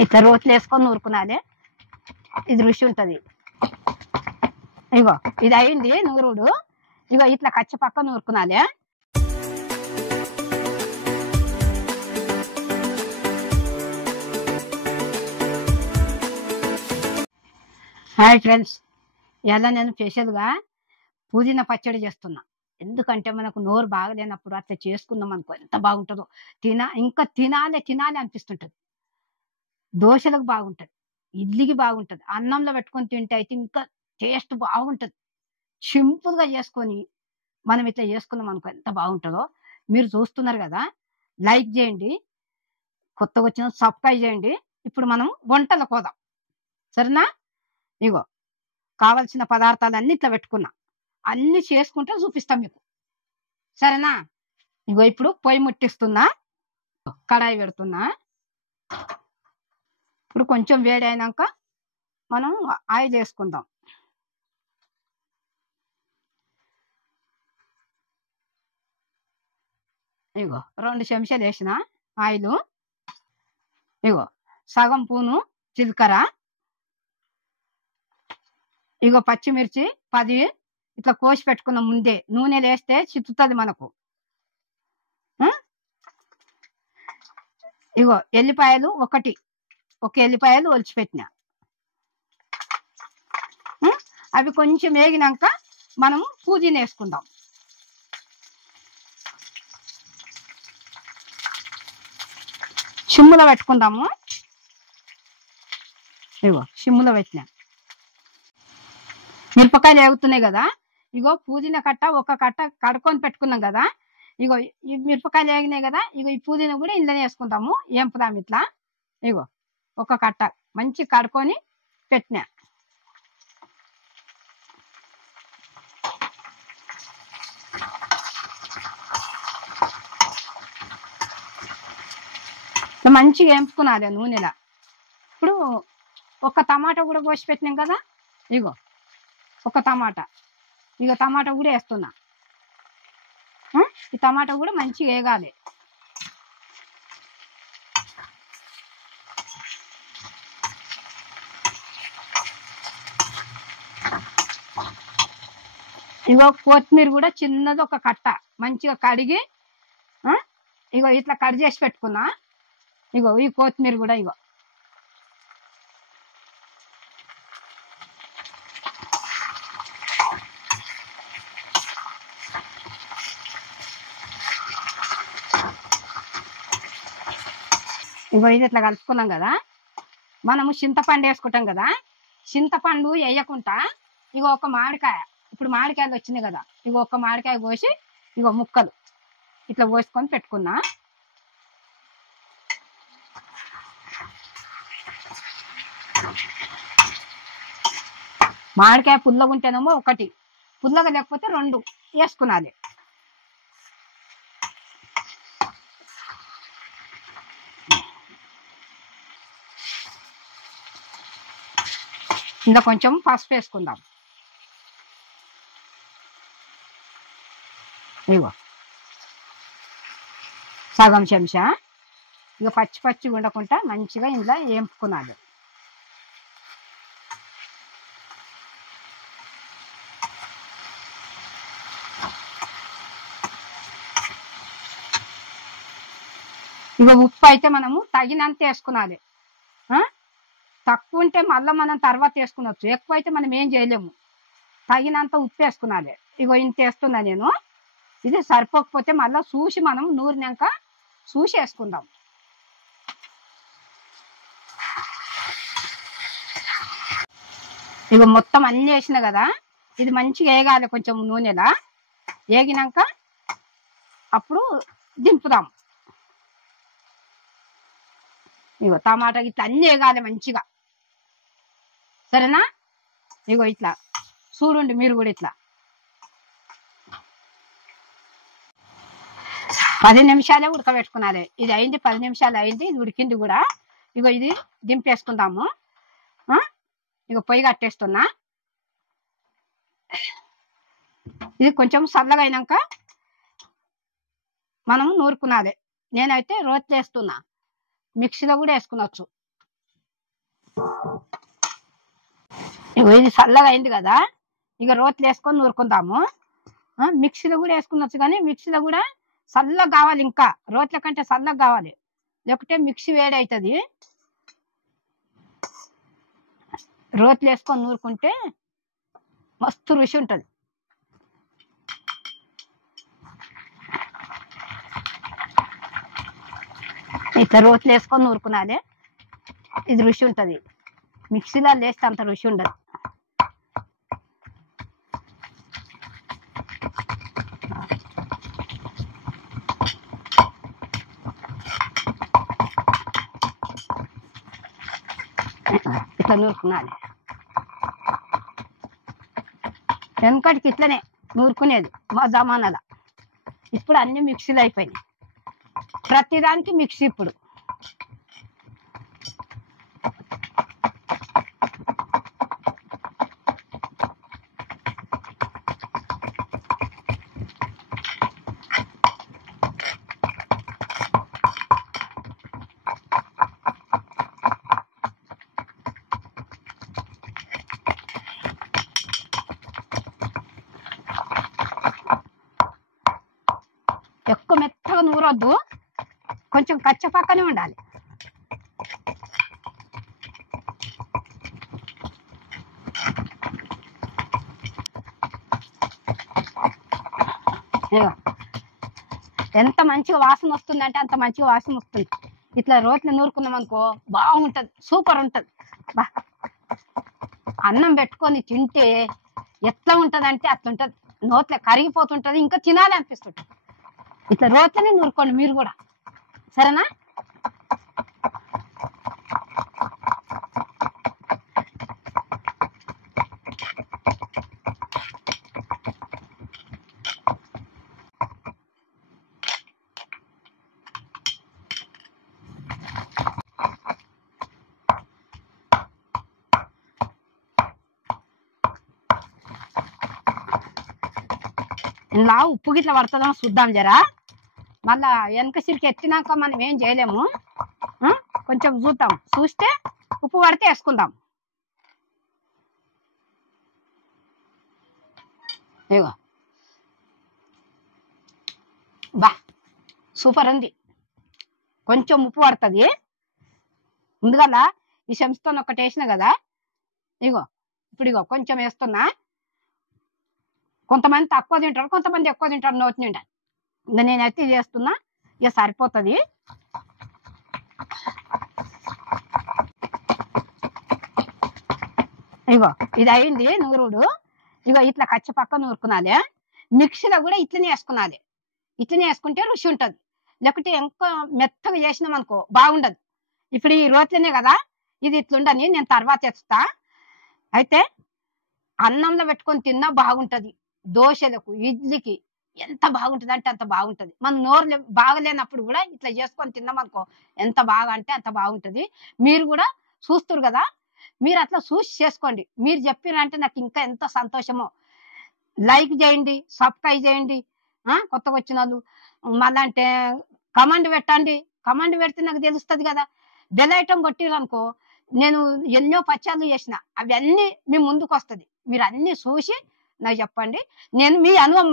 ఇట్లా రోట్లు వేసుకొని నూరుకునాలి. ఇది రుచి ఉంటుంది. ఇగో ఇది అయింది నూరుడు. ఇగో ఇట్లా కచ్చి పక్క నూరుకునాలి. హాయ్ ఫ్రెండ్స్, ఇలా నేను స్పెషల్గా పుదీనా పచ్చడి చేస్తున్నా. ఎందుకంటే మనకు నోరు బాగలేనప్పుడు అట్లా చేసుకుందాం అనుకో, ఎంత బాగుంటుందో. ఇంకా తినాలి తినాలి అనిపిస్తుంటుంది. దోశలకు బాగుంటుంది, ఇడ్లీకి బాగుంటుంది, అన్నంలో పెట్టుకొని తింటే అయితే ఇంకా టేస్ట్ బాగుంటుంది. సింపుల్గా చేసుకొని మనం ఇట్లా చేసుకున్నాం అనుకో, ఎంత బాగుంటుందో. మీరు చూస్తున్నారు కదా, లైక్ చేయండి, కొత్తగా వచ్చిన సబ్స్క్రైబ్ చేయండి. ఇప్పుడు మనం వంటలకు పోదాం, సరేనా? ఇగో కావలసిన పదార్థాలన్నీ ఇట్లా పెట్టుకున్నా, అన్ని చేసుకుంటే చూపిస్తాం మీకు, సరేనా? ఇగో ఇప్పుడు పొయ్యి ముట్టిస్తున్నా, కడాయి పెడుతున్నా. ఇప్పుడు కొంచెం వేడి అయినాక మనం ఆయిల్ వేసుకుందాం. ఇగో 2 చెంచాలు వేసిన ఆయిల్. ఇగో సగం పూను జీలకర్ర. ఇగో పచ్చిమిర్చి 10 ఇట్లా కోసి పెట్టుకున్న ముందే. నూనెలు వేస్తే చిత్తుతుంది మనకు. ఇగో ఎల్లిపాయలు ఒక ఎల్లిపాయలు ఒలిచిపెట్టిన. అవి కొంచెం వేగినాక మనం పుదీనా వేసుకుందాం. సిమ్ములో పెట్టుకుందాము. ఇగో సిమ్ములో పెట్టిన. మిరపకాయలు వేగుతున్నాయి కదా. ఇగో పుదీనా కట్ట ఒక కట్ట కడుక్కొని పెట్టుకున్నాం కదా. ఇగో ఈ మిరపకాయలు వేగినాయి కదా. ఇగో ఈ పుదీనా కూడా ఇందులో వేసుకుంటాము, ఏంపుదాం ఇట్లా. ఇగో ఒక కట్ట మంచి కడుక్కొని పెట్టిన. మంచిగా వేంపుకున్నాలి నూనెలా. ఇప్పుడు ఒక టమాటా కూడా కోసి పెట్టినాం కదా. ఇగో ఒక టమాటా, ఇగో టమాటా కూడా వేస్తున్నా. ఈ టమాటా కూడా మంచిగా వేగాలి. ఇగో కొత్తిమీర కూడా చిన్నది ఒక కట్ట మంచిగా కడిగి ఇగో ఇట్లా కట్ చేసి పెట్టుకున్నా. ఇగో ఈ కొత్తిమీర కూడా ఇగో. ఇగో ఇది ఇట్లా కలుపుకున్నాం కదా. మనము చింతపండు వేసుకుంటాం కదా. చింతపండు వేయకుండా ఇగో ఒక మామిడికాయ, ఇప్పుడు మామిడికాయలు వచ్చినాయి కదా. ఇగో ఒక మామిడికాయ కోసి ఇగో ముక్కలు ఇట్లా కోసుకొని పెట్టుకున్నా. మామిడికాయ పుల్లగా ఉంటేనేమో ఒకటి, పుల్లగా లేకపోతే 2 వేసుకున్నది. ఇంకా కొంచెం పసుపు వేసుకుందాం. ఇగో సగం చెంచా. ఇక పచ్చి పచ్చి ఉండకుండా మంచిగా ఇందులో వేంపుకున్నాడు. ఇక ఉప్పు అయితే మనము తగినంత వేసుకున్నాలి. తక్కువ ఉంటే మళ్ళీ మనం తర్వాత వేసుకునవచ్చు, ఎక్కువ అయితే మనం ఏం చేయలేము. తగినంత ఉప్పు వేసుకున్నాలి. ఇగో ఇంత వేస్తున్నా నేను. ఇది సరిపోకపోతే మళ్ళీ చూసి మనం నూరినాక చూసి వేసుకుందాం. ఇక మొత్తం అన్నీ వేసిన కదా. ఇది మంచిగా వేగాలి కొంచెం నూనెలా. వేగినాక అప్పుడు దింపుదాం. ఇగో టమాటా ఇట్లా అన్నీ వేగాలి మంచిగా, సరేనా? ఇగో ఇట్లా చూడండి మీరు కూడా. ఇట్లా 10 నిమిషాలే ఉడకబెట్టుకున్నాలి. ఇది అయింది, 10 నిమిషాలు అయింది. ఇది ఉడికింది కూడా. ఇగో ఇది దింపేసుకుందాము. ఇగో పొయ్యి కట్టేస్తున్నా. ఇది కొంచెం చల్లగా అయినాక మనం నూరుకున్నది. నేనైతే రోట్లో వేస్తున్నా, మిక్సీలో కూడా వేసుకునవచ్చు. ఇది చల్లగా అయింది కదా, ఇక రోట్లు వేసుకొని నూరుకుందాము. మిక్సీలో కూడా వేసుకున్నచ్చు, కానీ మిక్సీలో కూడా చల్లగా కావాలి, ఇంకా రోట్ల కంటే చల్లగా కావాలి, లేకుంటే మిక్సీ వేడి అవుతుంది. రోట్లు వేసుకొని నూరుకుంటే మస్తు రుచి ఉంటుంది. ఇట్లా రోట్లు వేసుకొని నూరుకున్నాలి, ఇది రుచి ఉంటుంది. మిక్సీలో వేస్తే అంత రుచి ఉండదు. ఇట్లా నూరుకున్నాలి. వెనకటికి ఇట్లనే నూరుకునేది మా జమానాల. ఇప్పుడు అన్ని మిక్సీలు అయిపోయినాయి, ప్రతిదానికి మిక్సీ ఇప్పుడు. ఎక్కువ మెత్తగా నూరొద్దు, కొంచెం కచ్చ పక్కనే ఉండాలి. ఎంత మంచిగా వాసన వస్తుంది అంటే అంత మంచిగా వాసన వస్తుంది. ఇట్లా రోట్లు నూరుకున్నాం అనుకో బాగుంటది, సూపర్ ఉంటది. బా అన్నం పెట్టుకొని తింటే ఎట్లా ఉంటది అంటే అట్లా ఉంటది, నోట్లో కరిగిపోతుంటది, ఇంకా తినాలి అనిపిస్తుంటది. ఇట్లా రోట్లనే నూరుకోండి మీరు కూడా, సరేనా? ఇలా ఉప్పు గిట్లా పడుతుందో చూద్దాం జరా. మళ్ళా వెనక సిరికి ఎత్తినాక మనం ఏం చేయలేము, కొంచెం చూద్దాం, చూస్తే ఉప్పు పడితే వేసుకుందాం. ఇగో బా సూపర్ ఉంది. కొంచెం ఉప్పు పడుతుంది. ముందుగల ఈ చెంచుతో ఒకటి వేసిన కదా, ఇగో ఇప్పుడు ఇగో కొంచెం వేస్తున్నా. కొంతమంది తక్కువ తింటారు, కొంతమంది ఎక్కువ తింటారు నోటి నిండా. ఇంకా నేనైతే ఇది వేస్తున్నా, ఇక సరిపోతుంది. ఇగో ఇది అయింది నూరుడు. ఇగో ఇట్లా కచ్చి పక్క నూరుకున్నాలి. మిక్సీలో కూడా ఇట్లనే వేసుకున్నాలి, ఇట్లనే వేసుకుంటే రుచి ఉంటుంది. లేకుంటే ఇంకా మెత్తగా చేసినాం అనుకో బాగుండదు. ఇప్పుడు ఈ రోట్లనే కదా, ఇది ఇట్లుండని నేను తర్వాత వేస్తా. అయితే అన్నంలో పెట్టుకొని తిన్నా బాగుంటది, దోశలకు ఇడ్లీకి ఎంత బాగుంటుంది అంటే అంత బాగుంటది. మన నోరు బాగలేనప్పుడు కూడా ఇట్లా చేసుకొని తిన్నాం అనుకో ఎంత బాగా అంటే అంత బాగుంటది. మీరు కూడా చూస్తురు కదా, మీరు అట్లా చూసి చేసుకోండి. మీరు చెప్పినంటే నాకు ఇంకా ఎంత సంతోషమో. లైక్ చేయండి, సబ్స్క్రైబ్ చేయండి, కొత్తగా వచ్చిన వాళ్ళు. మళ్ళీ అంటే కమెంట్ పెట్టండి, కమెంట్ పెడితే నాకు తెలుస్తుంది కదా. బెల్ ఐటమ్ కొట్టిరనుకో నేను ఎన్నో పచ్చాలు చేసిన అవన్నీ మీ ముందుకు వస్తుంది. మీరు అన్ని చూసి నాకు చెప్పండి. నేను మీ అనుభవం